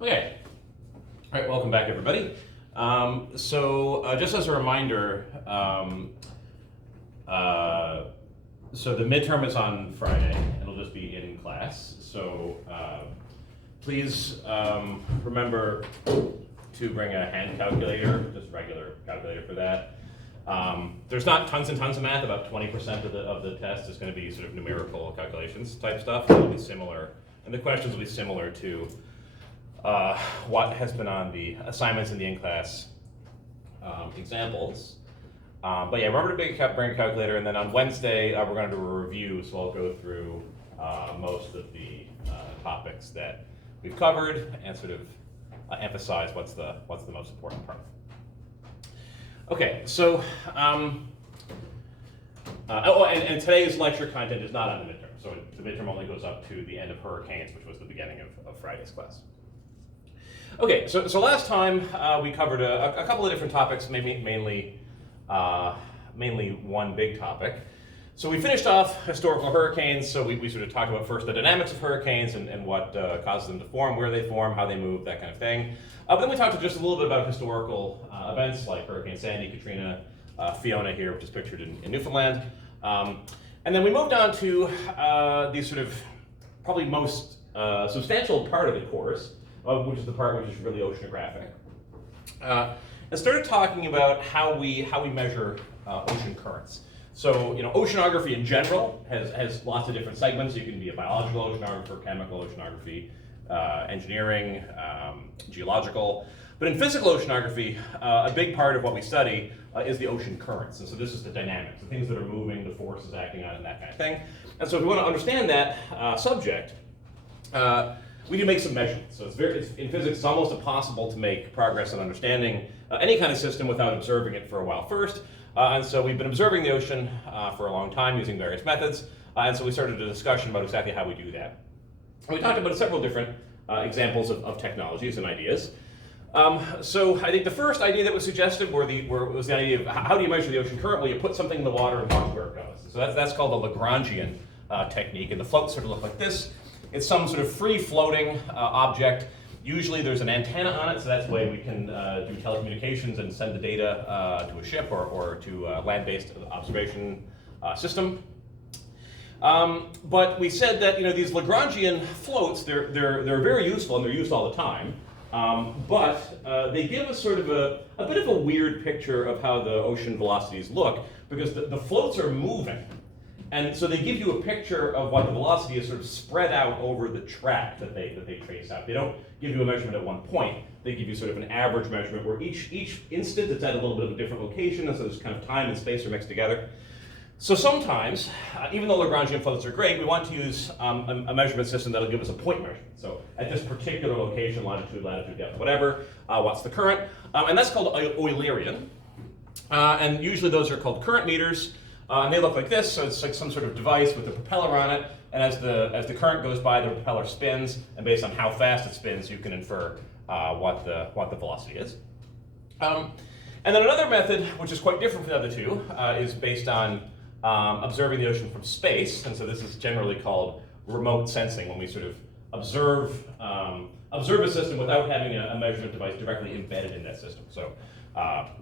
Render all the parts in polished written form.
Okay. All right, welcome back, everybody. Just as a reminder, so the midterm is on Friday. It'll just be in class. So please remember to bring a hand calculator, just regular calculator for that. There's not tons and tons of math. About 20% of the test is going to be sort of numerical calculations type stuff. It'll be similar, and the questions will be similar to what has been on the assignments in the in-class examples. But yeah, remember to bring a calculator, and then on Wednesday we're going to do a review, so I'll go through most of the topics that we've covered and sort of emphasize what's the most important part. Okay, so and today's lecture content is not on the midterm, so the midterm only goes up to the end of hurricanes, which was the beginning of Friday's class. Okay, so last time we covered a couple of different topics, mainly one big topic. So we finished off historical hurricanes, so we sort of talked about first the dynamics of hurricanes and what causes them to form, where they form, how they move, that kind of thing. But then we talked just a little bit about historical events like Hurricane Sandy, Katrina, Fiona here, which is pictured in Newfoundland. And then we moved on to the sort of probably most substantial part of the course, which is the part which is really oceanographic. And started talking about how we measure ocean currents. So, oceanography in general has lots of different segments. You can be a biological oceanographer, chemical oceanography, engineering, geological. But in physical oceanography, a big part of what we study is the ocean currents. And so this is the dynamics, the things that are moving, the forces acting on it, and that kind of thing. And so if we want to understand that subject, we do make some measurements. So in physics, it's almost impossible to make progress in understanding any kind of system without observing it for a while first. And so we've been observing the ocean for a long time using various methods. And so we started a discussion about exactly how we do that. And we talked about several different examples of technologies and ideas. So I think the first idea that was suggested was the idea of how do you measure the ocean current? Well, you put something in the water and watch where it goes. So that's called the Lagrangian technique. And the floats sort of look like this. It's some sort of free-floating object. Usually there's an antenna on it, so that's the way we can do telecommunications and send the data to a ship or to a land-based observation system. But we said that these Lagrangian floats, they're very useful and they're used all the time. But they give us sort of a bit of a weird picture of how the ocean velocities look, because the floats are moving. And so they give you a picture of what the velocity is sort of spread out over the track that they trace out. They don't give you a measurement at one point. They give you sort of an average measurement where each instant it's at a little bit of a different location, and so there's kind of time and space are mixed together. So sometimes, even though Lagrangian floats are great, we want to use a measurement system that'll give us a point measurement. So at this particular location, longitude, latitude, depth, whatever, what's the current? And that's called Eulerian. And usually those are called current meters. And they look like this, so it's like some sort of device with a propeller on it, and as the current goes by, the propeller spins, and based on how fast it spins, you can infer what the velocity is. And then another method, which is quite different from the other two, is based on observing the ocean from space, and so this is generally called remote sensing, when we sort of observe a system without having a measurement device directly embedded in that system. So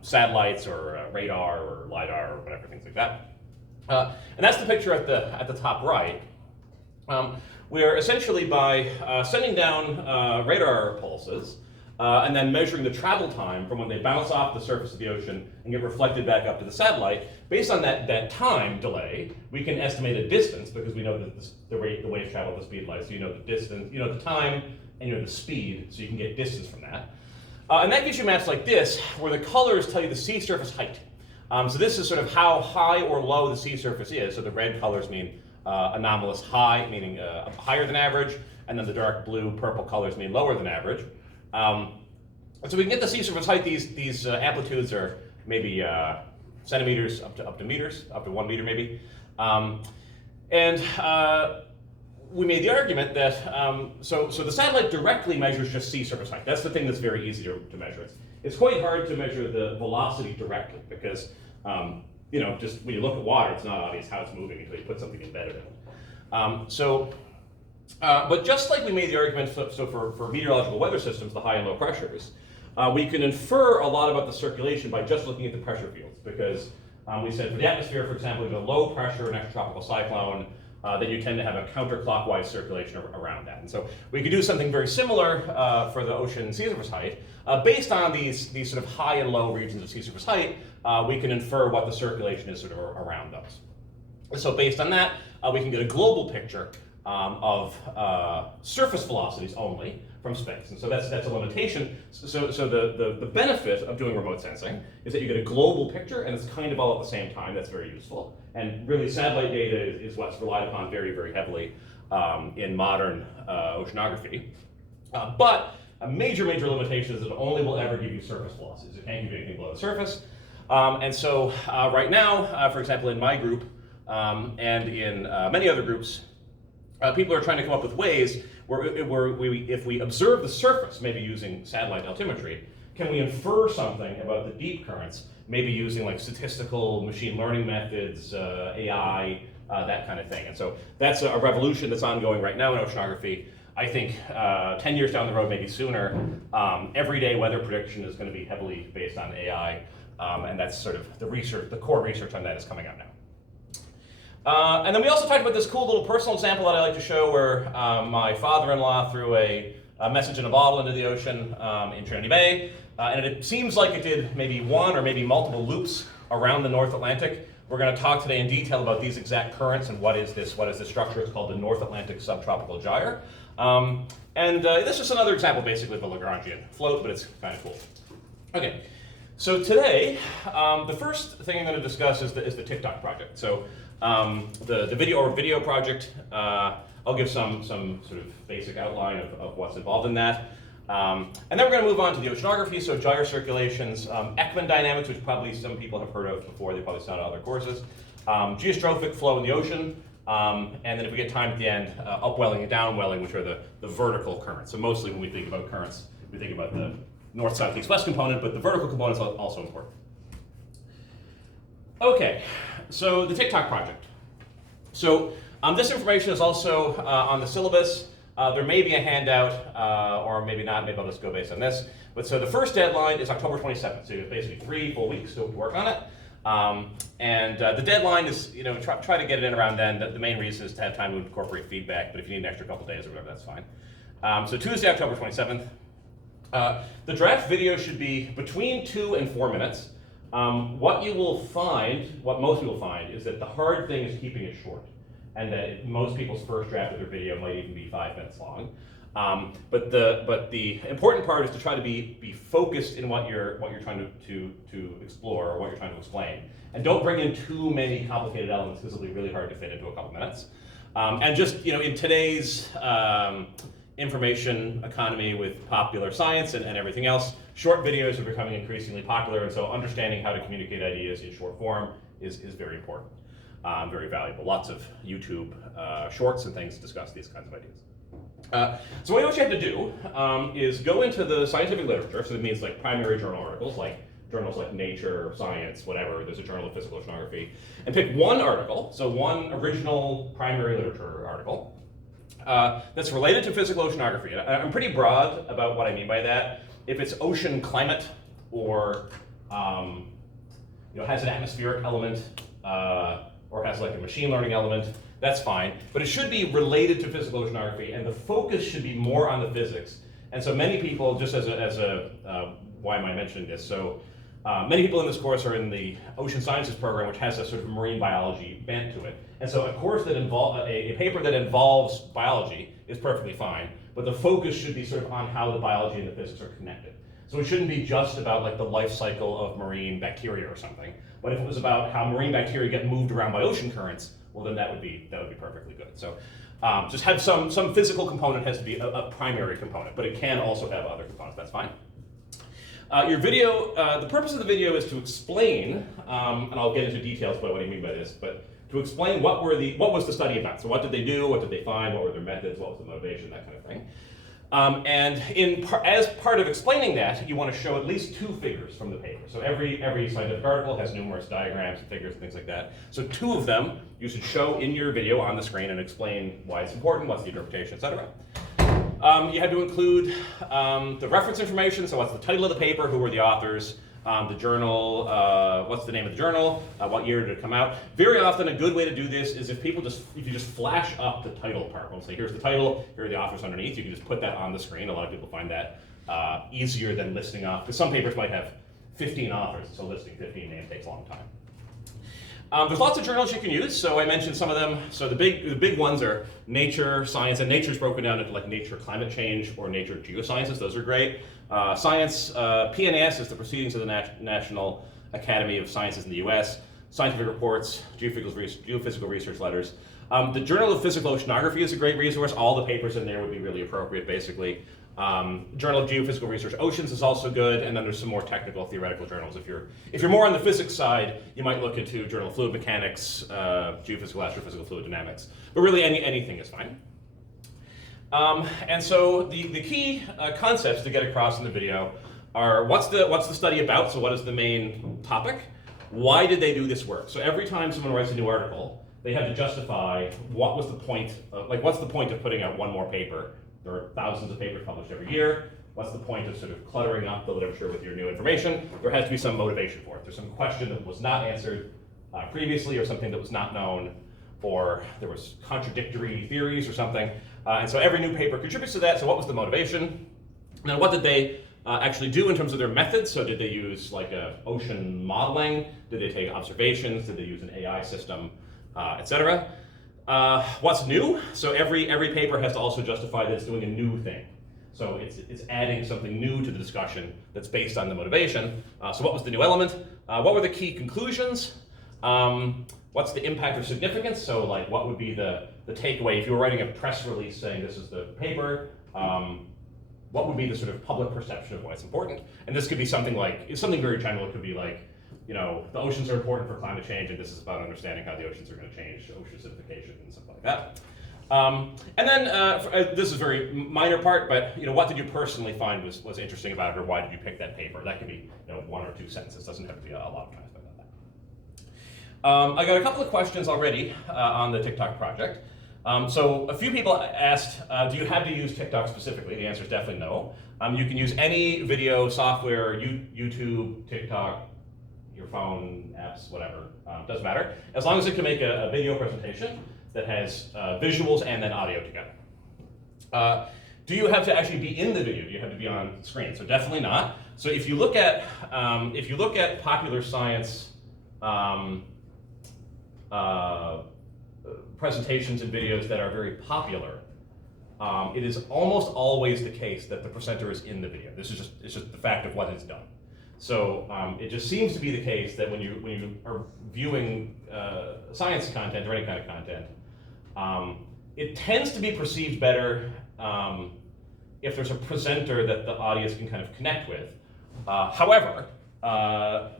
satellites or radar or LiDAR or whatever, things like that. And that's the picture at the top right, where essentially by sending down radar pulses and then measuring the travel time from when they bounce off the surface of the ocean and get reflected back up to the satellite, based on that time delay, we can estimate a distance, because we know that the waves travel at the speed of light. So you know the distance, you know the time, and you know the speed, so you can get distance from that. And that gives you maps like this, where the colors tell you the sea surface height. So this is sort of how high or low the sea surface is. So the red colors mean anomalous high, meaning higher than average, and then the dark blue, purple colors mean lower than average. And so we can get the sea surface height. These amplitudes are maybe centimeters up to meters, up to 1 meter maybe. We made the argument that, so the satellite directly measures just sea surface height. That's the thing that's very easy to measure. It's quite hard to measure the velocity directly, because just when you look at water, it's not obvious how it's moving until you put something embedded in it. So But just like we made the argument so for meteorological weather systems, the high and low pressures, we can infer a lot about the circulation by just looking at the pressure fields, because we said for the atmosphere, for example, if you have a low pressure and extratropical cyclone, then you tend to have a counterclockwise circulation around that. And so we could do something very similar for the ocean sea surface height. Based on these sort of high and low regions of sea surface height, we can infer what the circulation is sort of around those. So based on that, we can get a global picture of surface velocities only from space. And so that's a limitation. So the benefit of doing remote sensing is that you get a global picture, and it's kind of all at the same time. That's very useful. And really, satellite data is what's relied upon very, very heavily in modern oceanography. But a major limitation is that it only will ever give you surface velocities. It can't give you anything below the surface. And so right now, for example, in my group and in many other groups, people are trying to come up with ways where if we observe the surface, maybe using satellite altimetry, can we infer something about the deep currents, maybe using like statistical machine learning methods, AI, that kind of thing. And so that's a revolution that's ongoing right now in oceanography. I think 10 years down the road, maybe sooner, everyday weather prediction is going to be heavily based on AI, and that's sort of the research, the core research on that is coming out now. And then we also talked about this cool little personal example that I like to show where my father-in-law threw a message in a bottle into the ocean in Trinity Bay, and it seems like it did maybe one or maybe multiple loops around the North Atlantic. We're going to talk today in detail about these exact currents and what is this structure. It's called the North Atlantic Subtropical Gyre. And this is another example basically of a Lagrangian float, but it's kind of cool. Okay. So today, the first thing I'm going to discuss is the TikTok project. So the video project, I'll give some sort of basic outline of what's involved in that. And then we're going to move on to the oceanography, so gyre circulations, Ekman dynamics, which probably some people have heard of before, they probably saw it in other courses, geostrophic flow in the ocean, and then if we get time at the end, upwelling and downwelling, which are the vertical currents. So mostly when we think about currents, we think about the north, south, east, west component, but the vertical component is also important. Okay, so the TikTok project. So this information is also on the syllabus. There may be a handout, or maybe not, maybe I'll just go based on this. But so the first deadline is October 27th, so you have basically 3 full weeks to work on it. The deadline is, try to get it in around then. The main reason is to have time to incorporate feedback, but if you need an extra couple days or whatever, that's fine. So Tuesday, October 27th. The draft video should be between 2 and 4 minutes. What most people find, is that the hard thing is keeping it short, and that most people's first draft of their video might even be 5 minutes long. But the important part is to try to be focused in what you're trying to explore or what you're trying to explain, and don't bring in too many complicated elements because it'll be really hard to fit into a couple minutes. And just in today's information economy with popular science and everything else, short videos are becoming increasingly popular, and so understanding how to communicate ideas in short form is very important, very valuable. Lots of YouTube shorts and things discuss these kinds of ideas. So what you have to do is go into the scientific literature, so it means like primary journal articles, like journals like Nature, Science, whatever, there's a Journal of Physical Oceanography, and pick one article, so one original primary literature article, that's related to physical oceanography. And I'm pretty broad about what I mean by that. If it's ocean climate or has an atmospheric element or has like a machine learning element, that's fine. But it should be related to physical oceanography, and the focus should be more on the physics. And so many people, just as a why am I mentioning this? So many people in this course are in the ocean sciences program, which has a sort of marine biology bent to it. And so a course that a paper that involves biology is perfectly fine, but the focus should be sort of on how the biology and the physics are connected. So it shouldn't be just about like the life cycle of marine bacteria or something, but if it was about how marine bacteria get moved around by ocean currents, well then that would be perfectly good. So just have some physical component has to be a primary component, but it can also have other components, that's fine. Your video, the purpose of the video is to explain, and I'll get into details about what I mean by this, but to explain what was the study about. So what did they do, what did they find, what were their methods, what was the motivation, that kind of thing. And as part of explaining that, you want to show at least 2 figures from the paper. So every scientific article has numerous diagrams and figures and things like that. So 2 of them you should show in your video on the screen and explain why it's important, what's the interpretation, etc. You have to include the reference information, so what's the title of the paper, who were the authors, the journal, what's the name of the journal, what year did it come out. Very often a good way to do this is if you just flash up the title part. We'll say here's the title, here are the authors underneath, you can just put that on the screen. A lot of people find that easier than listing off, because some papers might have 15 authors, so listing 15 names takes a long time. There's lots of journals you can use, so I mentioned some of them. So the big ones are Nature, Science, and Nature's broken down into like Nature Climate Change or Nature Geosciences. Those are great. Science, PNAS is the Proceedings of the National Academy of Sciences in the US. Scientific Reports, Geophysical Research Letters. The Journal of Physical Oceanography is a great resource. All the papers in there would be really appropriate, basically. Journal of Geophysical Research Oceans is also good, and then there's some more technical theoretical journals. If you're more on the physics side, you might look into Journal of Fluid Mechanics, Geophysical Astrophysical Fluid Dynamics, but really anything is fine. And so the key concepts to get across in the video are what's the study about, so what is the main topic? Why did they do this work? So every time someone writes a new article, they have to justify what was the point, what's the point of putting out one more paper? There are thousands of papers published every year. What's the point of sort of cluttering up the literature with your new information? There has to be some motivation for it. There's some question that was not answered previously, or something that was not known, or there was contradictory theories or something. And so every new paper contributes to that. So what was the motivation? And then what did they actually do in terms of their methods? So did they use like ocean modeling? Did they take observations? Did they use an AI system, etc.? What's new? So every paper has to also justify that it's doing a new thing. So it's adding something new to the discussion that's based on the motivation. So what was the new element? What were the key conclusions? What's the impact or significance? So like what would be the takeaway? If you were writing a press release saying this is the paper, what would be the sort of public perception of why it's important? And this could be something very general. It could be like, you know, the oceans are important for climate change, and this is about understanding how the oceans are going to change ocean acidification and stuff like that. And then this is a very minor part, but you know, what did you personally find was interesting about it, or why did you pick that paper? That can be 1 or 2 sentences. It doesn't have to be a lot of time spent on that. I got a couple of questions already on the TikTok project. So a few people asked, do you have to use TikTok specifically? The answer is definitely no. You can use any video software, YouTube, TikTok, your phone, apps, whatever, doesn't matter, as long as it can make a video presentation that has visuals and then audio together. Do you have to actually be in the video? Do you have to be on screen? So definitely not. So if you look at popular science presentations and videos that are very popular, it is almost always the case that the presenter is in the video. It's just the fact of what is done. So it just seems to be the case that when you are viewing science content or any kind of content, it tends to be perceived better if there's a presenter that the audience can kind of connect with. However,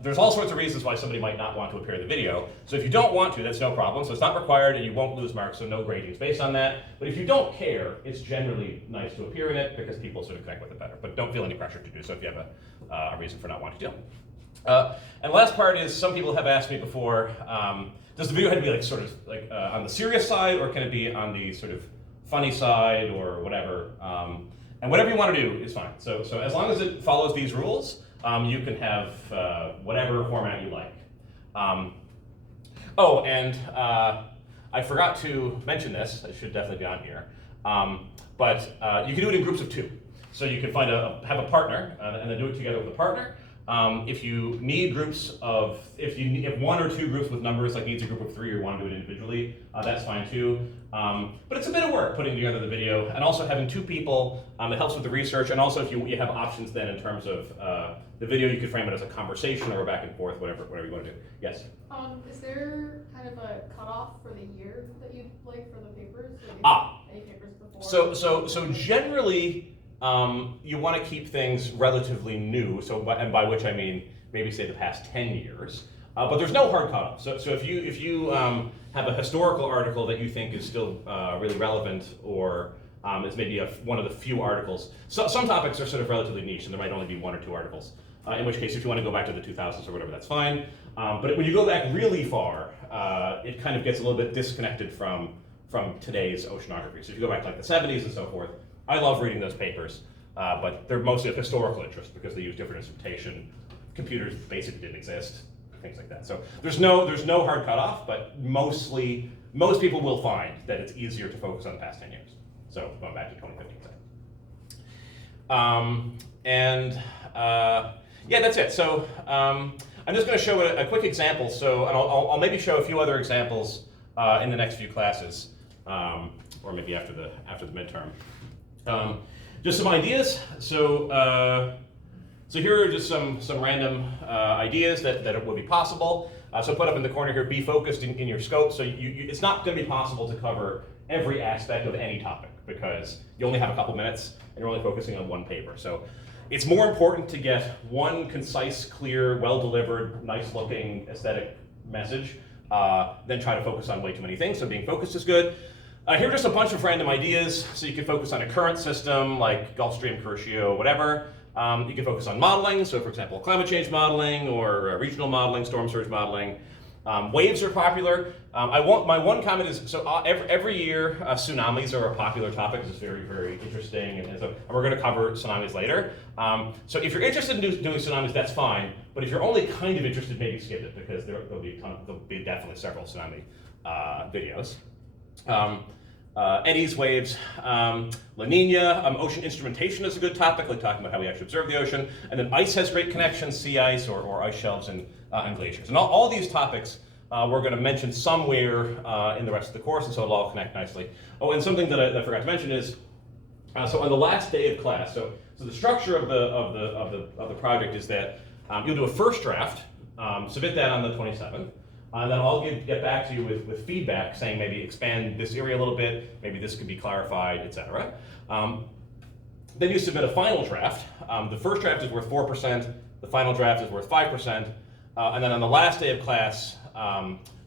there's all sorts of reasons why somebody might not want to appear in the video. So if you don't want to, that's no problem. So it's not required and you won't lose marks, so no gradings based on that. But if you don't care, it's generally nice to appear in it because people sort of connect with it better. But don't feel any pressure to do so if you have a reason for not wanting to. And the last part is, some people have asked me before, does the video have to be like sort of like on the serious side, or can it be on the sort of funny side or whatever? And whatever you want to do is fine. So as long as it follows these rules, you can have whatever format you like. Oh, and I forgot to mention this. It should definitely be on here. But you can do it in groups of 2. So you can have a partner and then do it together with a partner. If you need groups of, if 1 or 2 groups with numbers, like needs a group of 3 or you want to do it individually, that's fine too. But it's a bit of work putting together the video, and also having 2 people, it helps with the research, and also if you have options then in terms of the video, you could frame it as a conversation or a back and forth, whatever you want to do. Yes? Is there kind of a cutoff for the year that you'd like for the papers? Any papers before? So generally, you want to keep things relatively new, and by which I mean maybe say the past 10 years, but there's no hard cutoff. So if you have a historical article that you think is still really relevant, or is maybe one of the few articles. So, some topics are sort of relatively niche, and there might only be 1 or 2 articles. In which case, if you want to go back to the 2000s or whatever, that's fine. But when you go back really far, it kind of gets a little bit disconnected from today's oceanography. So if you go back to like the 70s and so forth, I love reading those papers, but they're mostly of historical interest because they use different instrumentation. Computers basically didn't exist, things like that. So there's no hard cutoff, but most people will find that it's easier to focus on the past 10 years. So going back to 2015, yeah, that's it. So I'm just going to show a quick example. So, and I'll maybe show a few other examples in the next few classes, or maybe after the midterm. Just some ideas. So here are just some random ideas that would be possible. So put up in the corner here, be focused in your scope. So it's not going to be possible to cover every aspect of any topic because you only have a couple minutes and you're only focusing on one paper. So it's more important to get one concise, clear, well-delivered, nice-looking, aesthetic message than try to focus on way too many things. So being focused is good. Here are just a bunch of random ideas. So you can focus on a current system like Gulf Stream, Kuroshio, whatever. You can focus on modeling. So for example, climate change modeling or regional modeling, storm surge modeling. Waves are popular. My one comment is, so every year tsunamis are a popular topic. It's very, very interesting, and we're going to cover tsunamis later. So if you're interested in doing tsunamis, that's fine. But if you're only kind of interested, maybe skip it because there'll be definitely several tsunami videos. Eddies, waves, La Nina, ocean instrumentation is a good topic, like talking about how we actually observe the ocean. And then ice has great connections, sea ice or ice shelves and glaciers. And all these topics we're going to mention somewhere in the rest of the course, and so it'll all connect nicely. Oh, and something that I forgot to mention is, so on the last day of class, so the structure of the project is that you'll do a first draft, submit that on the 27th. And then I'll get back to you with feedback saying maybe expand this area a little bit, maybe this could be clarified, etc. Then you submit a final draft. The first draft is worth 4%, the final draft is worth 5%, and then on the last day of class,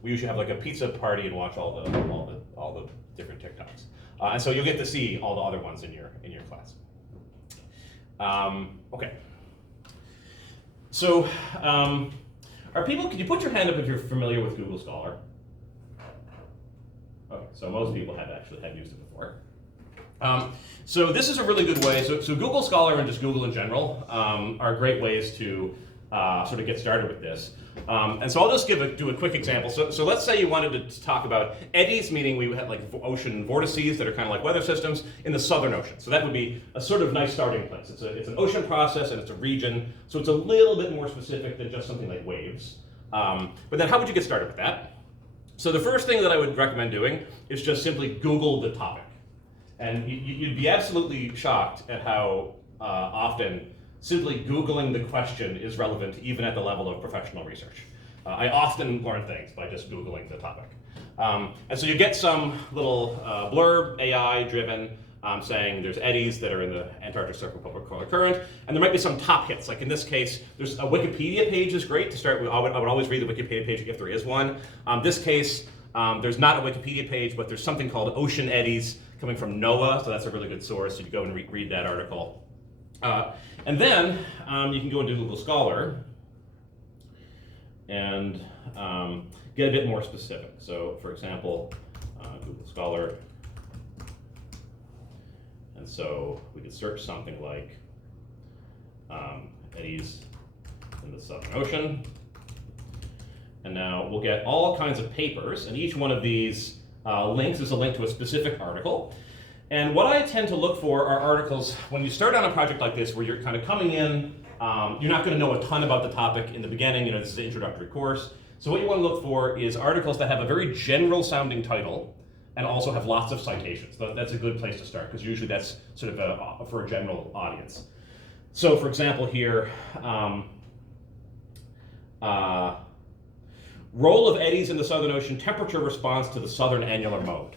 we usually have like a pizza party and watch all the different TikToks. And so you'll get to see all the other ones in your class. Okay. So, can you put your hand up if you're familiar with Google Scholar? Okay, so most people have used it before. So this is a really good way. So Google Scholar and just Google in general are great ways to sort of get started with this. And so I'll just do a quick example. So let's say you wanted to talk about eddies, meaning we had like ocean vortices that are kind of like weather systems in the Southern Ocean. So that would be a sort of nice starting place. It's an ocean process and it's a region, so it's a little bit more specific than just something like waves. But then how would you get started with that? So the first thing that I would recommend doing is just simply Google the topic. And you'd be absolutely shocked at how often simply Googling the question is relevant even at the level of professional research. I often learn things by just Googling the topic. And so you get some little blurb, AI-driven, saying there's eddies that are in the Antarctic Circumpolar Current, and there might be some top hits. Like in this case, there's a Wikipedia page is great to start with. I would always read the Wikipedia page if there is one. This case, there's not a Wikipedia page, but there's something called Ocean Eddies coming from NOAA, so that's a really good source. So you go and read that article. And then you can go into Google Scholar and get a bit more specific. So for example, Google Scholar, and so we could search something like eddies in the Southern Ocean. And now we'll get all kinds of papers, and each one of these links is a link to a specific article. And what I tend to look for are articles, when you start on a project like this where you're kind of coming in, you're not going to know a ton about the topic in the beginning, this is an introductory course. So what you want to look for is articles that have a very general sounding title and also have lots of citations. That's a good place to start because usually that's sort of for a general audience. So for example here, role of eddies in the Southern Ocean, temperature response to the Southern Annular Mode.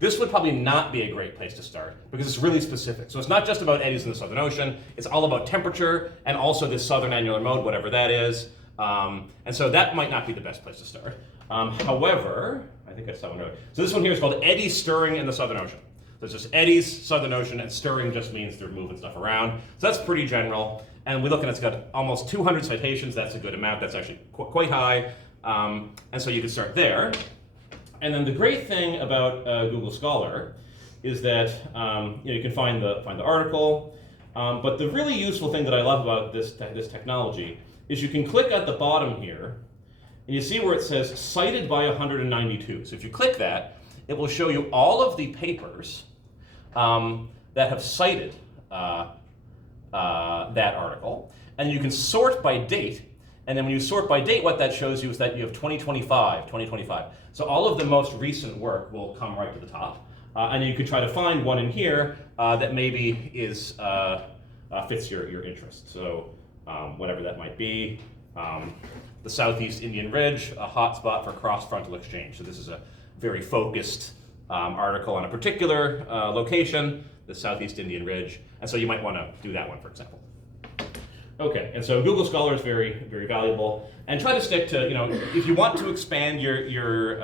This would probably not be a great place to start because it's really specific. So it's not just about eddies in the Southern Ocean, it's all about temperature and also this Southern Annular Mode, whatever that is. And so that might not be the best place to start. However, I think I saw one earlier. So this one here is called Eddy Stirring in the Southern Ocean. So it's just eddies, Southern Ocean, and stirring just means they're moving stuff around. So that's pretty general. And we're looking at, it's got almost 200 citations. That's a good amount. That's actually quite high. And so you can start there. And then the great thing about Google Scholar is that you can find the article. But the really useful thing that I love about this technology is you can click at the bottom here, and you see where it says cited by 192. So if you click that, it will show you all of the papers that have cited that article, and you can sort by date. And then when you sort by date, what that shows you is that you have 2025. So all of the most recent work will come right to the top. And you could try to find one in here that maybe is fits your interest. So whatever that might be. The Southeast Indian Ridge, a hotspot for cross-frontal exchange. So this is a very focused article on a particular location, the Southeast Indian Ridge. And so you might want to do that one, for example. Okay, and so Google Scholar is very, very valuable. And try to stick to, if you want to expand your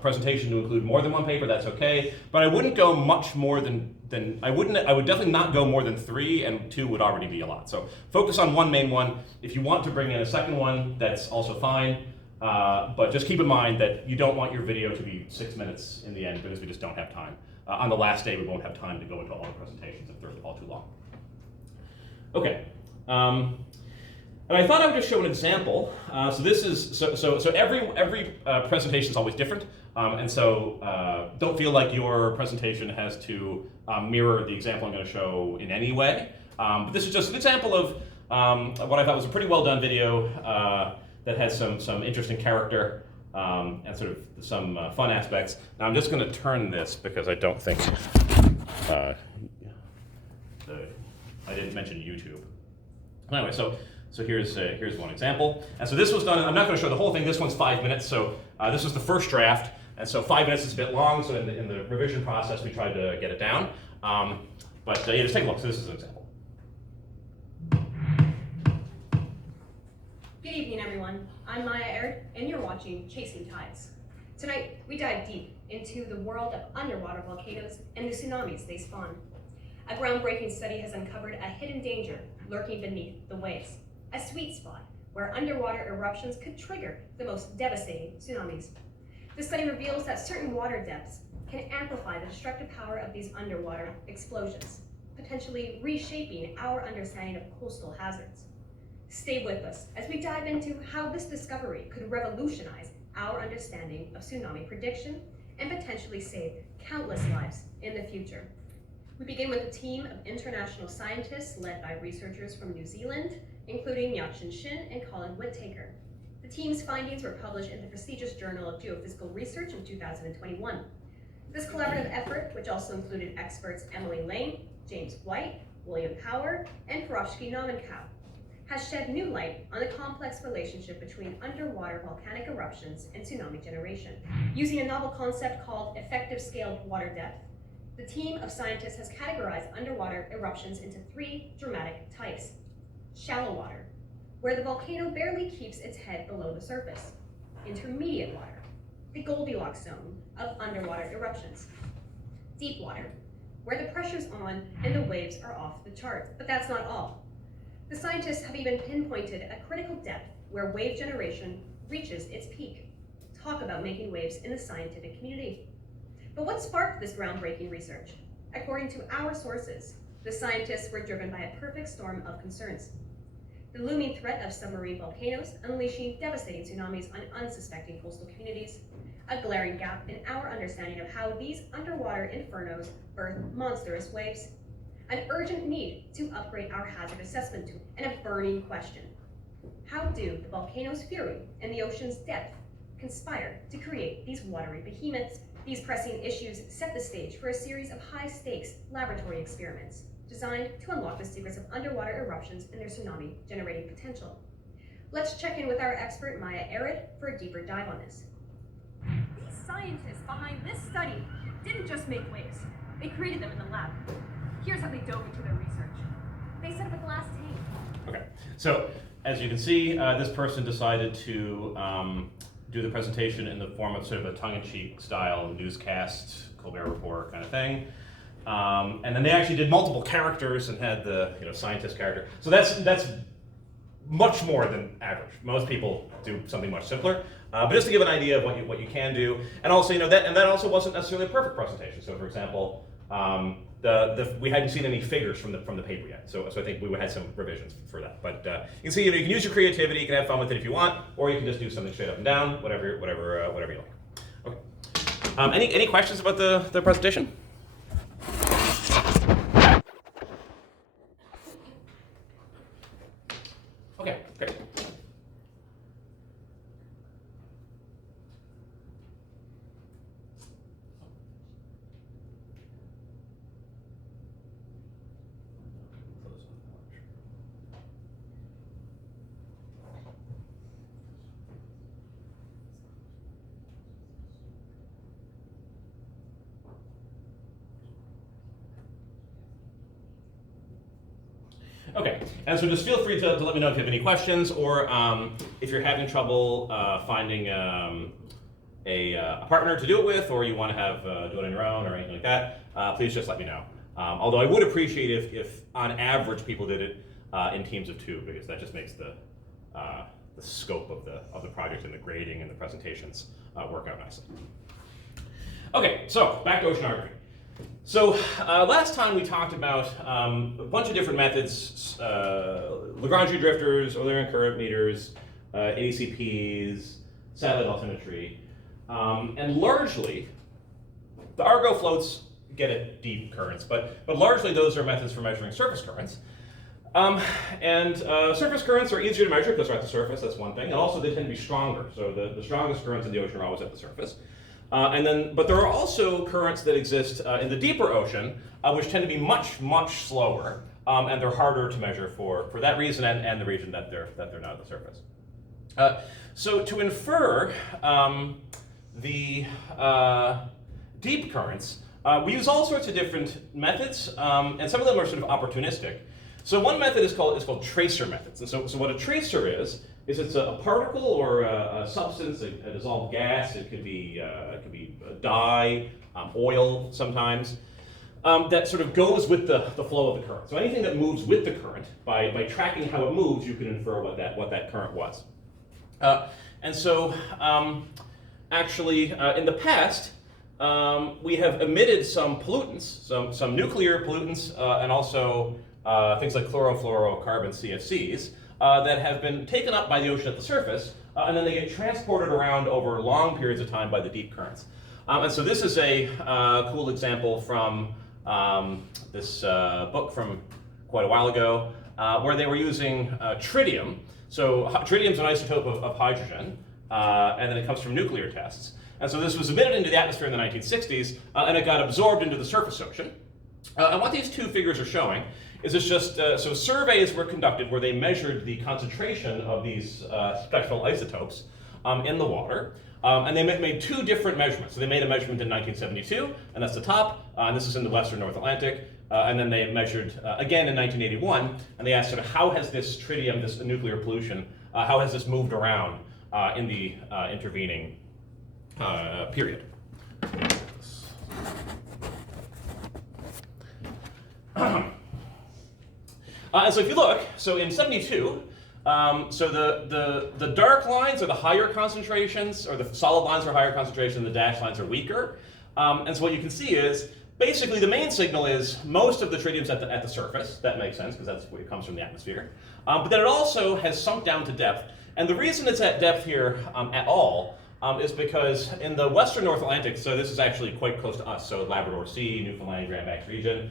presentation to include more than one paper, that's okay. But I wouldn't go much more than I would definitely not go more than 3, and 2 would already be a lot. So focus on one main one. If you want to bring in a second one, that's also fine. But just keep in mind that you don't want your video to be 6 minutes in the end, because we just don't have time. On the last day, we won't have time to go into all the presentations if they're all too long. Okay. And I thought I would just show an example. So this is so every presentation is always different, and so don't feel like your presentation has to mirror the example I'm going to show in any way. But this is just an example of what I thought was a pretty well done video that has some interesting character and sort of some fun aspects. Now I'm just going to turn this because I don't think I didn't mention YouTube. Anyway, so here's one example. And so this was done, I'm not going to show the whole thing, this one's 5 minutes, so this was the first draft, and so 5 minutes is a bit long, so in the revision process we tried to get it down. But yeah, just take a look, so this is an example. Good evening, everyone. I'm Maya Aird, and you're watching Chasing Tides. Tonight, we dive deep into the world of underwater volcanoes and the tsunamis they spawn. A groundbreaking study has uncovered a hidden danger lurking beneath the waves, a sweet spot where underwater eruptions could trigger the most devastating tsunamis. The study reveals that certain water depths can amplify the destructive power of these underwater explosions, potentially reshaping our understanding of coastal hazards. Stay with us as we dive into how this discovery could revolutionize our understanding of tsunami prediction and potentially save countless lives in the future. We begin with a team of international scientists led by researchers from New Zealand, including Yachin Shin and Colin Whittaker. The team's findings were published in the prestigious Journal of Geophysical Research in 2021. This collaborative effort, which also included experts Emily Lane, James White, William Power, and Perovsky Nomenkow, has shed new light on the complex relationship between underwater volcanic eruptions and tsunami generation. Using a novel concept called effective scaled water depth, the team of scientists has categorized underwater eruptions into 3 dramatic types. Shallow water, where the volcano barely keeps its head below the surface. Intermediate water, the Goldilocks zone of underwater eruptions. Deep water, where the pressure's on and the waves are off the charts. But that's not all. The scientists have even pinpointed a critical depth where wave generation reaches its peak. Talk about making waves in the scientific community. But what sparked this groundbreaking research? According to our sources, the scientists were driven by a perfect storm of concerns. The looming threat of submarine volcanoes unleashing devastating tsunamis on unsuspecting coastal communities, a glaring gap in our understanding of how these underwater infernos birth monstrous waves, an urgent need to upgrade our hazard assessment tool, and a burning question. How do the volcano's fury and the ocean's depth conspire to create these watery behemoths? These pressing issues set the stage for a series of high-stakes laboratory experiments designed to unlock the secrets of underwater eruptions and their tsunami-generating potential. Let's check in with our expert, Maya Aird, for a deeper dive on this. These scientists behind this study didn't just make waves, they created them in the lab. Here's how they dove into their research. They set up a glass tank. Okay, so as you can see, this person decided to do the presentation in the form of sort of a tongue-in-cheek style newscast, Colbert Report kind of thing. And then they actually did multiple characters and had the scientist character. So that's much more than average. Most people do something much simpler. But just to give an idea of what you can do, and also that also wasn't necessarily a perfect presentation. So for example, we hadn't seen any figures from the paper yet. So I think we had some revisions for that. But you can see you can use your creativity, you can have fun with it if you want, or you can just do something straight up and down, whatever you like. Okay. Any questions about the presentation? Okay, great. Okay, and so just feel free to let me know if you have any questions, or if you're having trouble finding a partner to do it with, or you want to have do it on your own or anything like that, please just let me know. Although I would appreciate if on average people did it in teams of 2, because that just makes the scope of the project and the grading and the presentations work out nicely. Okay, so back to oceanography. So last time we talked about a bunch of different methods, Lagrangian drifters, Eulerian current meters, ADCPs, satellite altimetry, and largely the Argo floats get at deep currents, but largely those are methods for measuring surface currents. Surface currents are easier to measure because they're at the surface, that's one thing, and also they tend to be stronger. So the strongest currents in the ocean are always at the surface. But there are also currents that exist in the deeper ocean, which tend to be much, much slower, and they're harder to measure for that reason and the reason that they're not at the surface. So to infer the deep currents, we use all sorts of different methods, and some of them are sort of opportunistic. So one method is called tracer methods. And so what a tracer is it's a particle or a substance, a dissolved gas. It could be a dye, oil sometimes, that sort of goes with the flow of the current. So anything that moves with the current, by tracking how it moves, you can infer what that current was. Actually, in the past, we have emitted some pollutants, some nuclear pollutants, and also things like chlorofluorocarbon CFCs, that have been taken up by the ocean at the surface, and then they get transported around over long periods of time by the deep currents. And so this is a cool example from this book from quite a while ago, where they were using tritium. So tritium is an isotope of hydrogen, and then it comes from nuclear tests. And so this was emitted into the atmosphere in the 1960s, and it got absorbed into the surface ocean. And what these two figures are showing is it's just, so surveys were conducted where they measured the concentration of these spectral isotopes in the water. And they made 2 different measurements. So they made a measurement in 1972, and that's the top, and this is in the western North Atlantic. And then they measured again in 1981, and they asked sort of how has this tritium, this nuclear pollution, how has this moved around in the intervening period. And so if you look, so in 72, so the dark lines are the higher concentrations, or the solid lines are higher concentration, the dashed lines are weaker. And so what you can see is, basically the main signal is most of the tritium's at the surface. That makes sense, because that's where it comes from the atmosphere. But then it also has sunk down to depth. And the reason it's at depth here at all is because in the western North Atlantic, so this is actually quite close to us, so Labrador Sea, Newfoundland, Grand Banks region,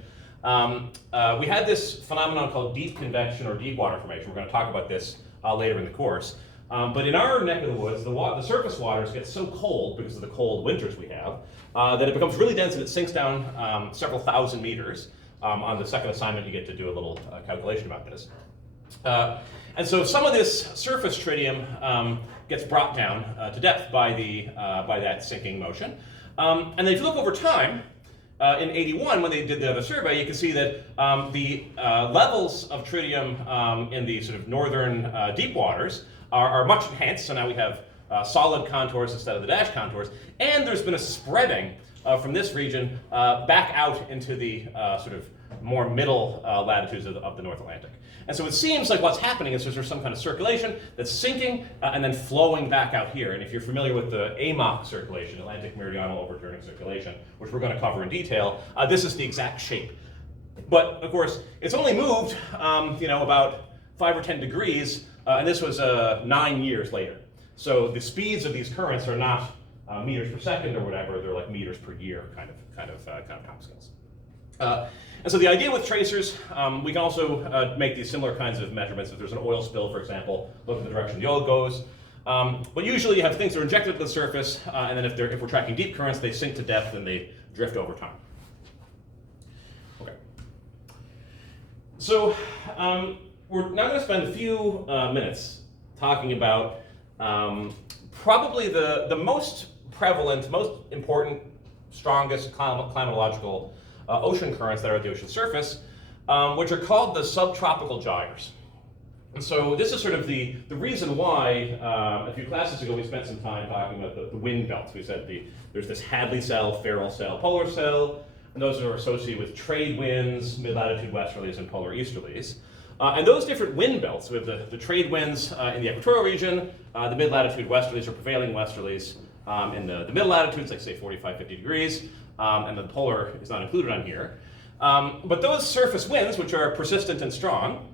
we had this phenomenon called deep convection or deep water formation. We're going to talk about this later in the course. But in our neck of the woods, the surface waters get so cold because of the cold winters we have that it becomes really dense and it sinks down several thousand meters. On the second assignment, you get to do a little calculation about this. And so some of this surface tritium gets brought down to depth by that sinking motion. And then if you look over time, in 81, when they did the other survey, you can see that the levels of tritium in the sort of northern deep waters are much enhanced. So now we have solid contours instead of the dashed contours. And there's been a spreading from this region back out into the sort of more middle latitudes of the North Atlantic. And so it seems like what's happening is there's some kind of circulation that's sinking and then flowing back out here. And if you're familiar with the AMOC circulation, Atlantic Meridional Overturning Circulation, which we're going to cover in detail, this is the exact shape. But of course, it's only moved, about 5 or 10 degrees, and this was 9 years later. So the speeds of these currents are not meters per second or whatever; they're like meters per year kind of time scales. And so the idea with tracers, we can also make these similar kinds of measurements. If there's an oil spill, for example, look at the direction the oil goes. But usually you have things that are injected to the surface, and then if we're tracking deep currents, they sink to depth and they drift over time. Okay. So we're now going to spend a few minutes talking about probably the most prevalent, most important, strongest climatological ocean currents that are at the ocean surface, which are called the subtropical gyres. And so this is sort of the reason why a few classes ago we spent some time talking about the wind belts. We said there's this Hadley cell, Ferrel cell, polar cell, and those are associated with trade winds, mid-latitude westerlies, and polar easterlies. And those different wind belts, we have the trade winds in the equatorial region, the mid-latitude westerlies or prevailing westerlies in the middle latitudes, like say 45, 50 degrees, and the polar is not included on here. But those surface winds, which are persistent and strong,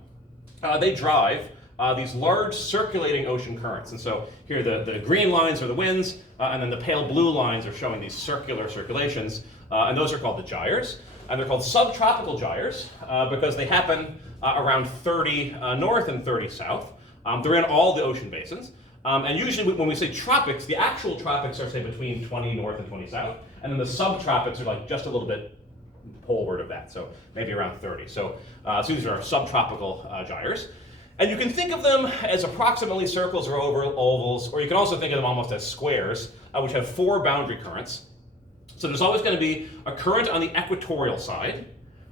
they drive these large circulating ocean currents. And so here the green lines are the winds, and then the pale blue lines are showing these circular circulations, and those are called the gyres. And they're called subtropical gyres because they happen around 30 north and 30 south. They're in all the ocean basins. And usually when we say tropics, the actual tropics are, say, between 20 north and 20 south. And then the subtropics are like just a little bit poleward of that, so maybe around 30. So these are subtropical gyres. And you can think of them as approximately circles or ovals, or you can also think of them almost as squares, which have 4 boundary currents. So there's always going to be a current on the equatorial side,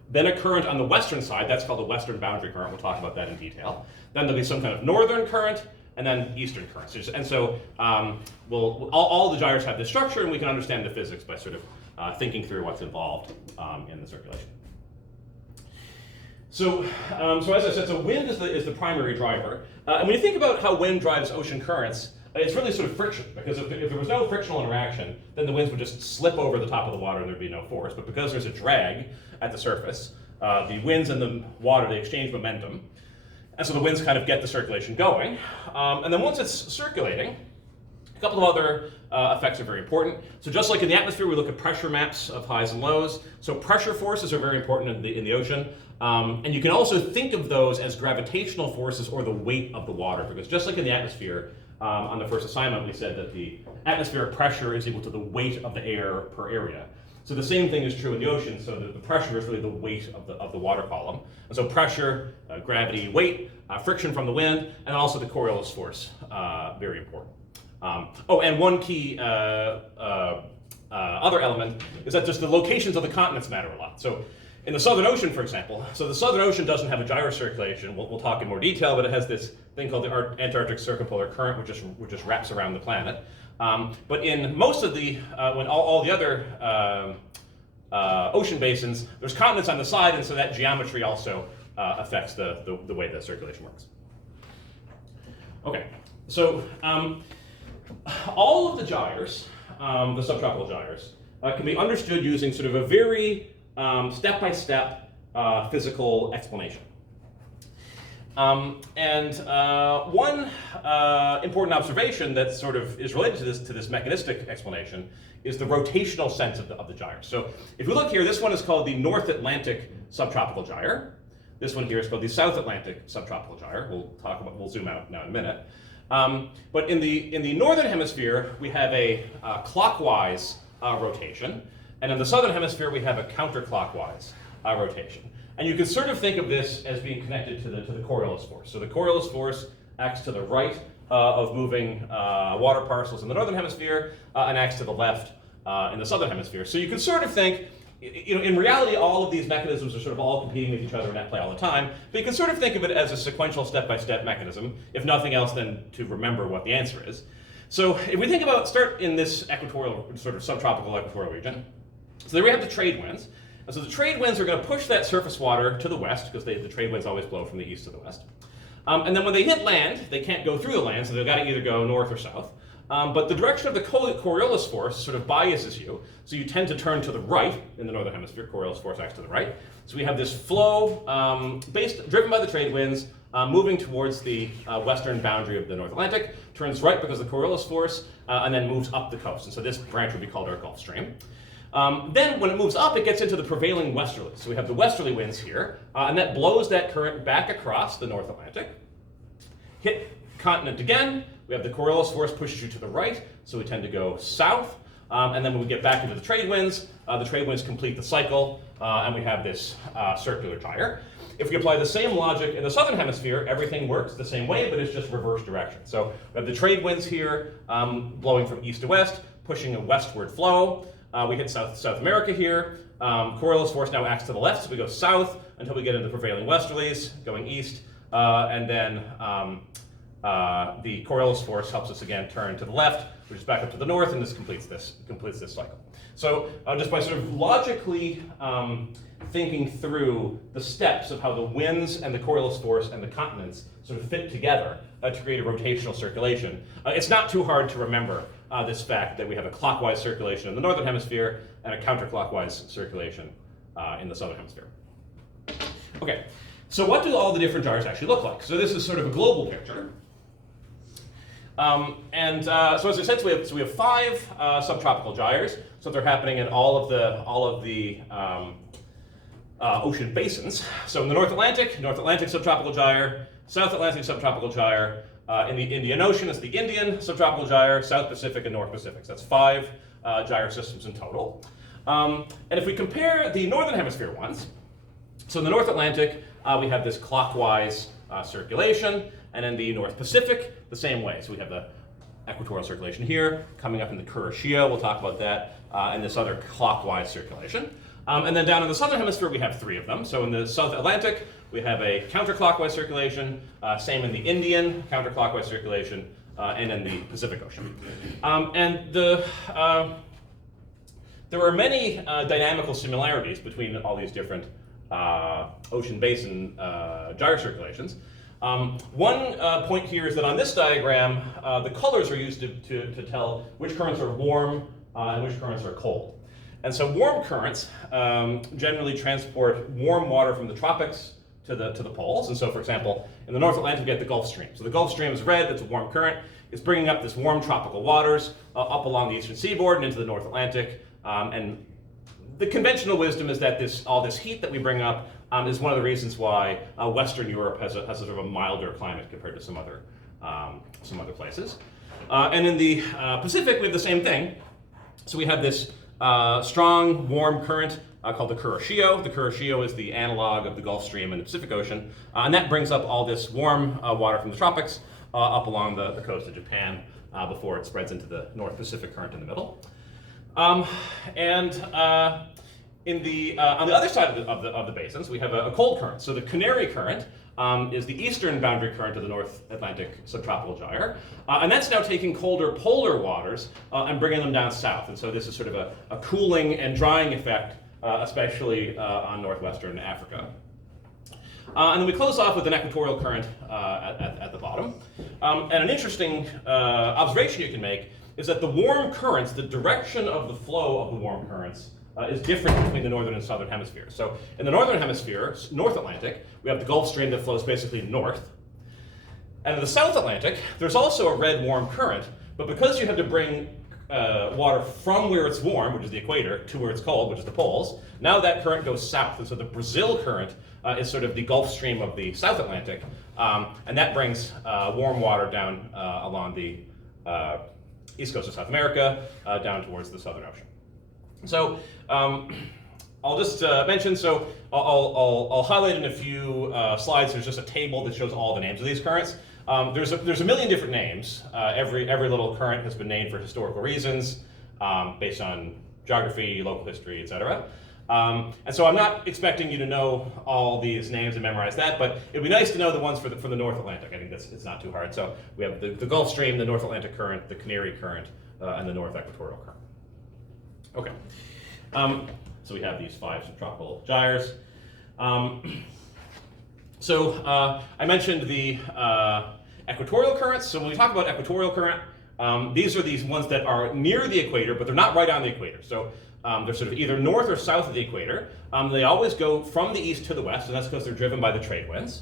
then a current on the western side. That's called the western boundary current. We'll talk about that in detail. Then there'll be some kind of northern current, and then eastern currents. And so all the gyres have this structure, and we can understand the physics by sort of thinking through what's involved in the circulation. So as I said, so wind is the primary driver. And when you think about how wind drives ocean currents, it's really sort of friction, because if there was no frictional interaction, then the winds would just slip over the top of the water and there'd be no force. But because there's a drag at the surface, the winds and the water, they exchange momentum. And so the winds kind of get the circulation going. And then once it's circulating, a couple of other effects are very important. So just like in the atmosphere, we look at pressure maps of highs and lows. So pressure forces are very important in the ocean. And you can also think of those as gravitational forces or the weight of the water, because just like in the atmosphere, on the first assignment, we said that the atmospheric pressure is equal to the weight of the air per area. So the same thing is true in the ocean. So the pressure is really the weight of the water column. And so pressure, gravity, weight, friction from the wind, and also the Coriolis force, very important. And one key other element is that just the locations of the continents matter a lot. So in the Southern Ocean, for example, so the Southern Ocean doesn't have a gyrocirculation. We'll talk in more detail, but it has this thing called the Antarctic Circumpolar Current, which just wraps around the planet. But in most of the, when all the other ocean basins, there's continents on the side, and so that geometry also affects the way the circulation works. Okay, so all of the gyres, the subtropical gyres, can be understood using sort of a very step-by-step physical explanation. One important observation that sort of is related to this mechanistic explanation is the rotational sense of the gyre. So if we look here, this one is called the North Atlantic subtropical gyre. This one here is called the South Atlantic subtropical gyre. We'll zoom out now in a minute. But in the northern hemisphere, we have a clockwise rotation, and in the southern hemisphere, we have a counterclockwise rotation. And you can sort of think of this as being connected to the Coriolis force. So the Coriolis force acts to the right of moving water parcels in the northern hemisphere and acts to the left in the southern hemisphere. So you can sort of think, in reality, all of these mechanisms are sort of all competing with each other and at play all the time, but you can sort of think of it as a sequential step-by-step mechanism, if nothing else than to remember what the answer is. So if we think about, start in this equatorial, sort of subtropical equatorial region, So there we have the trade winds. And so the trade winds are going to push that surface water to the west, because the trade winds always blow from the east to the west. And then when they hit land, they can't go through the land, so they've got to either go north or south. But the direction of the Coriolis force sort of biases you, so you tend to turn to the right in the northern hemisphere. Coriolis force acts to the right. So we have this flow driven by the trade winds, moving towards the western boundary of the North Atlantic, turns right because of the Coriolis force, and then moves up the coast. And so this branch would be called our Gulf Stream. Then when it moves up, it gets into the prevailing westerlies. So we have the westerly winds here, and that blows that current back across the North Atlantic. Hit continent again, we have the Coriolis force pushes you to the right, so we tend to go south. And then when we get back into the trade winds complete the cycle, and we have this circular gyre. If we apply the same logic in the southern hemisphere, everything works the same way, but it's just reverse direction. So we have the trade winds here blowing from east to west, pushing a westward flow. We hit South America here. Coriolis force now acts to the left, so we go south until we get into the prevailing westerlies, going east, and then the Coriolis force helps us again turn to the left, which is back up to the north, and this completes this cycle. So just by sort of logically thinking through the steps of how the winds and the Coriolis force and the continents sort of fit together to create a rotational circulation, it's not too hard to remember this fact that we have a clockwise circulation in the northern hemisphere and a counterclockwise circulation in the southern hemisphere. Okay, so what do all the different gyres actually look like? So this is sort of a global picture. So as I said, we have 5 subtropical gyres. So they're happening in all of the ocean basins. So in the North Atlantic subtropical gyre, South Atlantic subtropical gyre, in the Indian Ocean, it's the Indian subtropical gyre, South Pacific and North Pacific. So that's 5 gyre systems in total. And if we compare the Northern Hemisphere ones, so in the North Atlantic, we have this clockwise circulation, and in the North Pacific, the same way. So we have the equatorial circulation here, coming up in the Kuroshio, we'll talk about that, and this other clockwise circulation. And then down in the Southern Hemisphere, we have 3 of them. So in the South Atlantic, we have a counterclockwise circulation, same in the Indian, counterclockwise circulation, and in the Pacific Ocean. There are many dynamical similarities between all these different ocean basin gyre circulations. One point here is that on this diagram, the colors are used to tell which currents are warm and which currents are cold. And so warm currents generally transport warm water from the tropics to the poles. And so, for example, in the North Atlantic, we get the Gulf Stream. So the Gulf Stream is red, it's a warm current. It's bringing up this warm tropical waters up along the eastern seaboard and into the North Atlantic. And the conventional wisdom is that all this heat that we bring up is one of the reasons why Western Europe has a sort of a milder climate compared to some other places. And in the Pacific, we have the same thing. So we have this strong, warm current called the Kuroshio. The Kuroshio is the analog of the Gulf Stream in the Pacific Ocean. And that brings up all this warm water from the tropics up along the coast of Japan before it spreads into the North Pacific current in the middle. On the other side of the basins, we have a cold current. So the Canary current is the eastern boundary current of the North Atlantic subtropical gyre. And that's now taking colder polar waters and bringing them down south. And so this is sort of a cooling and drying effect, especially on northwestern Africa. And then we close off with an equatorial current at the bottom. And an interesting observation you can make is that the warm currents, the direction of the flow of the warm currents, is different between the northern and southern hemispheres. So in the northern hemisphere, North Atlantic, we have the Gulf Stream that flows basically north. And in the South Atlantic, there's also a red warm current, but because you have to bring water from where it's warm, which is the equator, to where it's cold, which is the poles, now that current goes south. And so the Brazil current is sort of the Gulf Stream of the South Atlantic, and that brings warm water down along the east coast of South America, down towards the Southern Ocean. So I'll just mention, so I'll highlight in a few slides. There's just a table that shows all the names of these currents. There's a million different names. Every little current has been named for historical reasons, based on geography, local history, etc. And so I'm not expecting you to know all these names and memorize that, but it'd be nice to know the ones for the North Atlantic. I think it's not too hard. So we have the Gulf Stream, the North Atlantic current, the Canary current, and the North Equatorial current. Okay. So we have these 5 subtropical gyres. I mentioned the equatorial currents. So when we talk about equatorial current, these are these ones that are near the equator, but they're not right on the equator. So they're sort of either north or south of the equator. They always go from the east to the west, and that's because they're driven by the trade winds.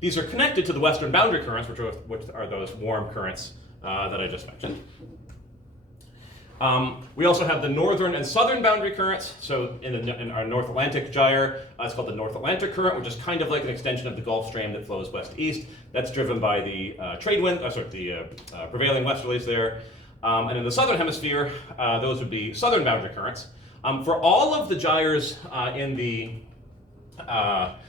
These are connected to the western boundary currents, which are those warm currents that I just mentioned. We also have the northern and southern boundary currents. So in our North Atlantic gyre, it's called the North Atlantic current, which is kind of like an extension of the Gulf Stream that flows west-east. That's driven by the trade wind, the prevailing westerlies there. And in the southern hemisphere, those would be southern boundary currents. For all of the gyres in the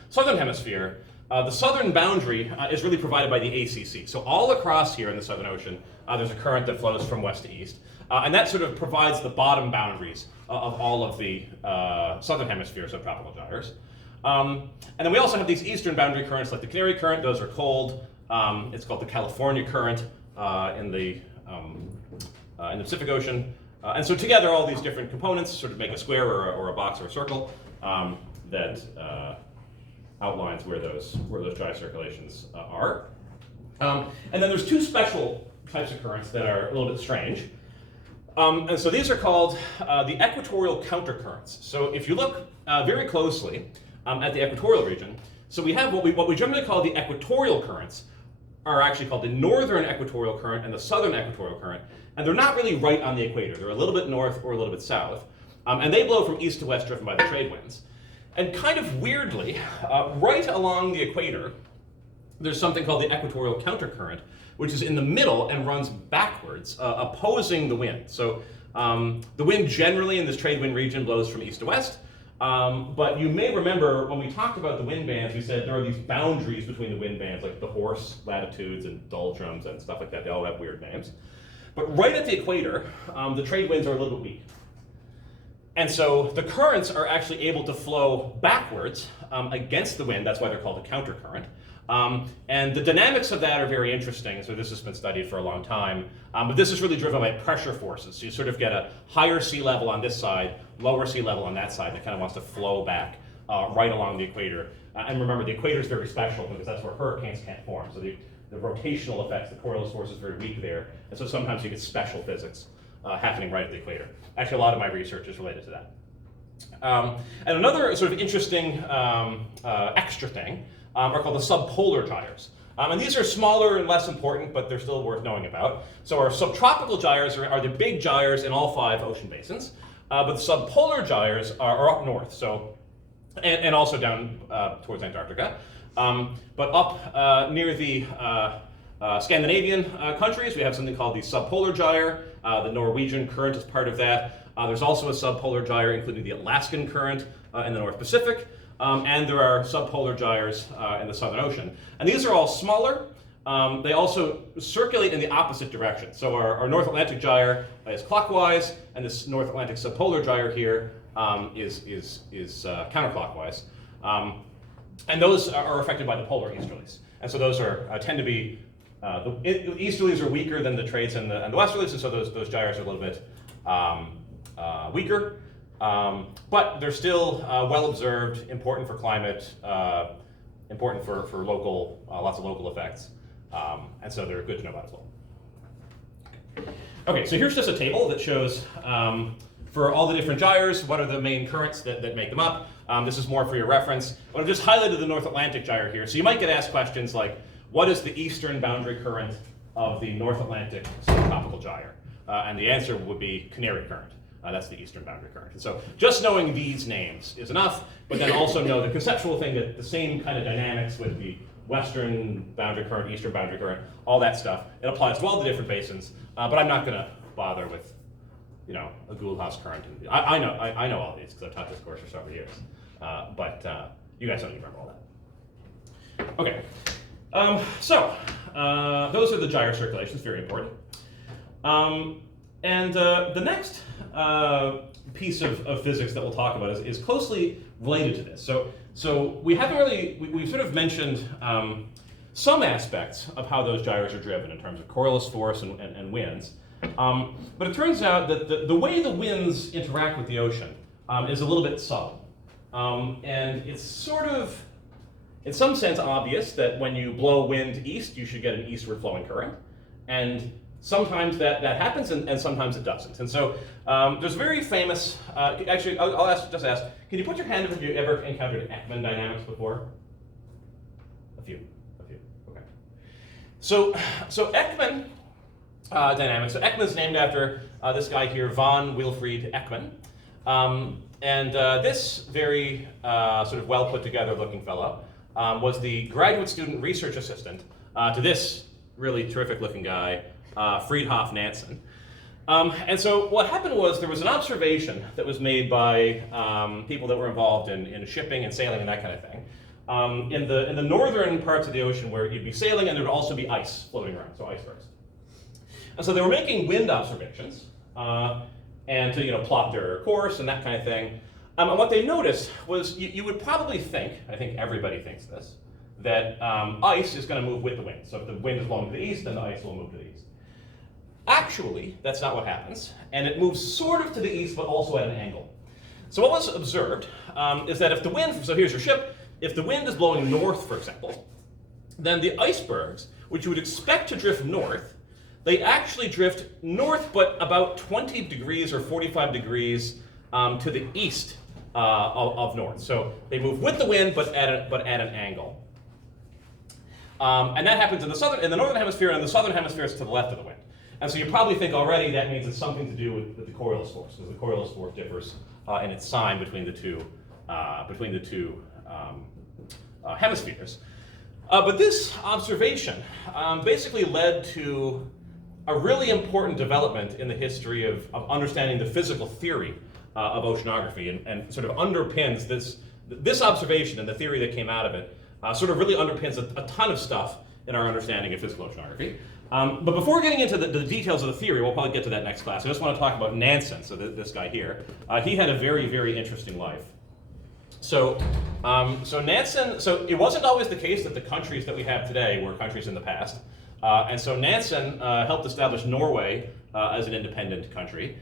southern hemisphere, the southern boundary is really provided by the ACC. So all across here in the Southern Ocean, there's a current that flows from west to east. And that sort of provides the bottom boundaries of all of the southern hemisphere subtropical gyres. And then we also have these eastern boundary currents like the Canary Current. Those are cold. It's called the California Current in the Pacific Ocean. And so together, all these different components sort of make a square or a box or a circle that outlines where those gyre circulations are. And then there's 2 special types of currents that are a little bit strange. And so these are called the equatorial countercurrents. So if you look very closely at the equatorial region, so we have what we generally call the equatorial currents are actually called the northern equatorial current and the southern equatorial current. And they're not really right on the equator. They're a little bit north or a little bit south. And they blow from east to west driven by the trade winds. And kind of weirdly, right along the equator, there's something called the equatorial countercurrent, which is in the middle and runs backwards, opposing the wind. So the wind generally in this trade wind region blows from east to west. But you may remember when we talked about the wind bands, we said there are these boundaries between the wind bands, like the horse latitudes and doldrums and stuff like that. They all have weird names. But right at the equator, the trade winds are a little bit weak. And so the currents are actually able to flow backwards against the wind. That's why they're called a countercurrent. And the dynamics of that are very interesting. So this has been studied for a long time. But this is really driven by pressure forces. So you sort of get a higher sea level on this side, lower sea level on that side, that kind of wants to flow back right along the equator. And remember, the equator is very special because that's where hurricanes can't form. So the rotational effects, the Coriolis force is very weak there. And so sometimes you get special physics happening right at the equator. Actually, a lot of my research is related to that. And another sort of interesting extra thing are called the subpolar gyres. And these are smaller and less important, but they're still worth knowing about. So our subtropical gyres are the big gyres in all 5 ocean basins, but the subpolar gyres are up north, so and also down towards Antarctica. But up near the Scandinavian countries, we have something called the subpolar gyre. The Norwegian current is part of that. There's also a subpolar gyre, including the Alaskan current in the North Pacific. And there are subpolar gyres in the Southern Ocean. And these are all smaller. They also circulate in the opposite direction. So our North Atlantic gyre is clockwise, and this North Atlantic subpolar gyre here is counterclockwise. And those are affected by the polar easterlies. And so those tend to be, the easterlies are weaker than the trades and the westerlies, and so those gyres are a little bit weaker. But they're still well observed, important for climate, important for local, lots of local effects. And so they're good to know about as well. Okay, so here's just a table that shows for all the different gyres, what are the main currents that make them up. This is more for your reference. But I've just highlighted the North Atlantic gyre here. So you might get asked questions like, what is the eastern boundary current of the North Atlantic subtropical gyre? And the answer would be Canary Current. That's the eastern boundary current. And so just knowing these names is enough, but then also know the conceptual thing that the same kind of dynamics with the western boundary current, eastern boundary current, all that stuff, it applies to all the different basins, but I'm not going to bother with, a Gould-Haas current. I know all these because I've taught this course for several years, but you guys don't need to remember all that. Okay, so those are the gyre circulations, very important. And the next piece of physics that we'll talk about is closely related to this. So we haven't really, we've sort of mentioned some aspects of how those gyres are driven in terms of Coriolis force and winds. But it turns out that the way the winds interact with the ocean is a little bit subtle. And it's sort of, in some sense, obvious that when you blow wind east, you should get an eastward flowing current. And sometimes that happens, and sometimes it doesn't. And so there's very famous, actually, just ask, can you put your hand up if you ever encountered Ekman dynamics before? A few, okay. So Ekman dynamics, so Ekman is named after this guy here, von Wilfried Ekman. And this very sort of well put together looking fellow was the graduate student research assistant to this really terrific looking guy, Friedhof Nansen. And so what happened was there was an observation that was made by people that were involved in shipping and sailing and that kind of thing. In the northern parts of the ocean where you'd be sailing and there would also be ice floating around, so icebergs. And so they were making wind observations and to plot their course and that kind of thing. And what they noticed was you would probably think, I think everybody thinks this, that ice is going to move with the wind. So if the wind is blowing to the east, then the ice will move to the east. Actually, that's not what happens, and it moves sort of to the east, but also at an angle. So what was observed is that if the wind, so here's your ship, if the wind is blowing north, for example, then the icebergs, which you would expect to drift north, they actually drift north, but about 20 degrees or 45 degrees to the east of north. So they move with the wind, but at an angle. And that happens in the northern hemisphere, and the southern hemisphere is to the left of the wind. And so you probably think already that means it's something to do with the Coriolis force, because the Coriolis force differs in its sign between the two hemispheres. But this observation basically led to a really important development in the history of understanding the physical theory of oceanography, and sort of underpins this observation and the theory that came out of it, sort of really underpins a ton of stuff in our understanding of physical oceanography. But before getting into the details of the theory, we'll probably get to that next class. I just want to talk about Nansen, so this guy here. He had a very, very interesting life. So Nansen, so it wasn't always the case that the countries that we have today were countries in the past. And so Nansen helped establish Norway as an independent country.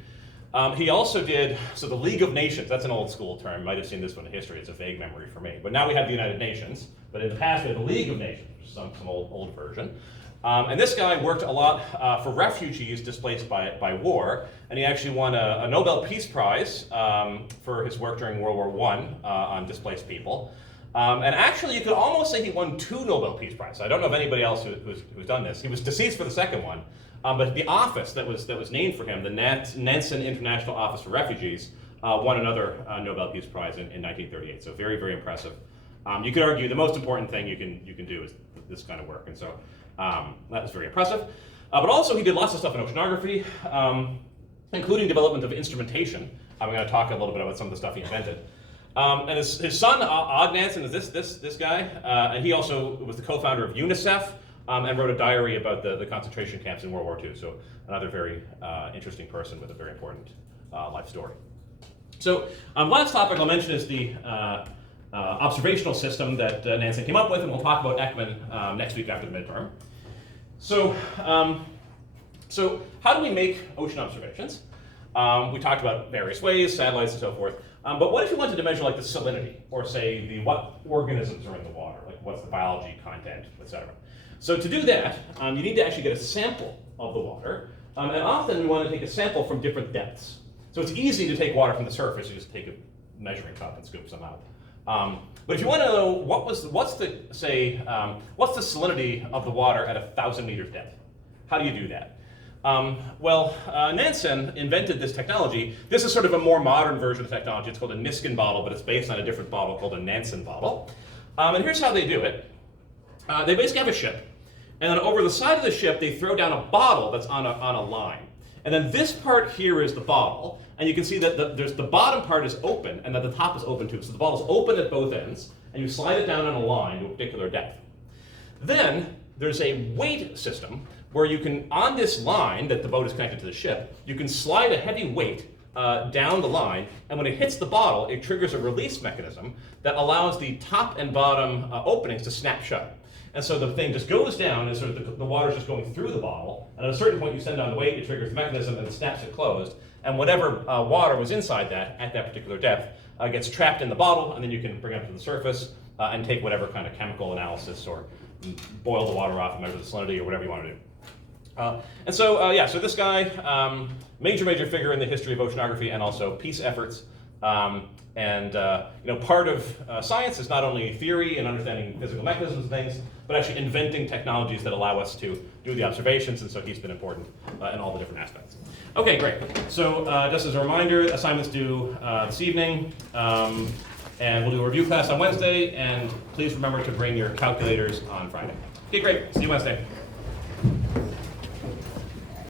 He also did, so the League of Nations, that's an old school term, you might have seen this one in history, it's a vague memory for me. But now we have the United Nations, but in the past we had the League of Nations, which is some old version. And this guy worked a lot for refugees displaced by war, and he actually won a Nobel Peace Prize for his work during World War I on displaced people. And actually, you could almost say he won 2 Nobel Peace Prizes. I don't know of anybody else who's done this. He was deceased for the second one, but the office that was named for him, the Nansen International Office for Refugees, won another Nobel Peace Prize in 1938. So very, very impressive. You could argue the most important thing you can do is this kind of work, and so that was very impressive. But also, he did lots of stuff in oceanography, including development of instrumentation. I'm going to talk a little bit about some of the stuff he invented. And his son, Og Nansen, is this guy, and he also was the co-founder of UNICEF and wrote a diary about the concentration camps in World War II. So another very interesting person with a very important life story. So last topic I'll mention is the observational system that Nansen came up with, and we'll talk about Ekman next week after the midterm. So how do we make ocean observations? We talked about various ways, satellites and so forth. But what if you wanted to measure like the salinity, or say what organisms are in the water, like what's the biology content, etc. So to do that, you need to actually get a sample of the water, and often we want to take a sample from different depths. So it's easy to take water from the surface, you just take a measuring cup and scoop some out. But if you want to know what's the salinity of the water at 1,000 meters depth, how do you do that? Nansen invented this technology. This is sort of a more modern version of the technology. It's called a Niskin bottle, but it's based on a different bottle called a Nansen bottle. And here's how they do it. They basically have a ship, and then over the side of the ship, they throw down a bottle that's on a line. And then this part here is the bottle, and you can see that the bottom part is open, and that the top is open too. So the bottle's open at both ends, and you slide it down on a line to a particular depth. Then there's a weight system where you can, on this line that the boat is connected to the ship, you can slide a heavy weight down the line, and when it hits the bottle, it triggers a release mechanism that allows the top and bottom openings to snap shut. And so the thing just goes down, and sort of the water's just going through the bottle. And at a certain point, you send down the weight, it triggers the mechanism, and it snaps it closed. And whatever water was inside that at that particular depth gets trapped in the bottle, and then you can bring it up to the surface and take whatever kind of chemical analysis or boil the water off and measure the salinity or whatever you want to do. And so, yeah, so this guy, major figure in the history of oceanography and also peace efforts. Part of science is not only theory and understanding physical mechanisms and things, but actually inventing technologies that allow us to do the observations, and so he's been important in all the different aspects. Okay, great. So just as a reminder, assignments due this evening, and we'll do a review class on Wednesday, and please remember to bring your calculators on Friday. Okay, great. See you Wednesday.